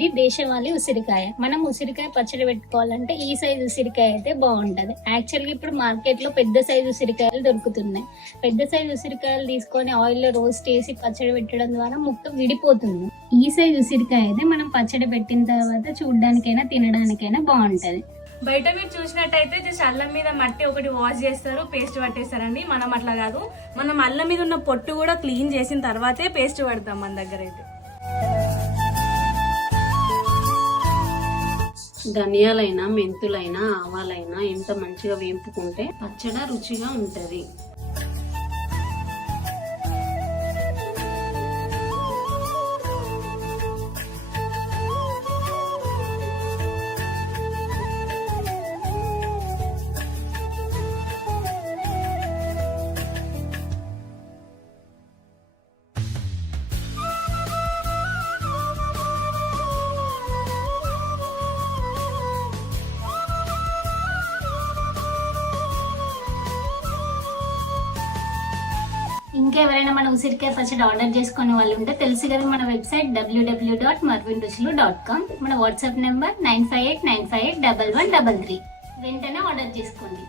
ఇది దేశవాళీ ఉసిరికాయ. మనం ఉసిరికాయ పచ్చడి పెట్టుకోవాలంటే ఈ సైజు ఉసిరికాయ అయితే బాగుంటది. యాక్చువల్ గా ఇప్పుడు మార్కెట్ లో పెద్ద సైజు ఉసిరికాయలు దొరుకుతున్నాయి. పెద్ద సైజు ఉసిరికాయలు తీసుకొని ఆయిల్ లో రోస్ట్ చేసి పచ్చడి పెట్టడం ద్వారా ముక్క విడిపోతుంది. ఈ సైజు ఉసిరికాయ అయితే మనం పచ్చడి పెట్టిన తర్వాత చూడడానికైనా తినడానికైనా బాగుంటది. బయట మీరు చూసినట్టయితే జస్ట్ అల్లం మీద మట్టి ఒకటి వాష్ చేస్తారు, పేస్ట్ పట్టేస్తారండి. మనం అట్లా కాదు, మనం అల్లం మీద ఉన్న పొట్టు కూడా క్లీన్ చేసిన తర్వాతే పేస్ట్ పడతాం మన దగ్గర అయితే. ధనియాలైనా మెంతులైనా ఆవాలైనా ఎంత మంచిగా వేంపుకుంటే పచ్చడి రుచిగా ఉంటది. ఇంకెవరైనా మన ఉసిరికాయ పచ్చడి ఆర్డర్ చేసుకునే వాళ్ళు ఉంటే తెలుసు కదా, మన వెబ్సైట్ www.marvinruchulu.com, మన వాట్సాప్ నెంబర్ 9589581133. వెంటనే ఆర్డర్ చేసుకోండి.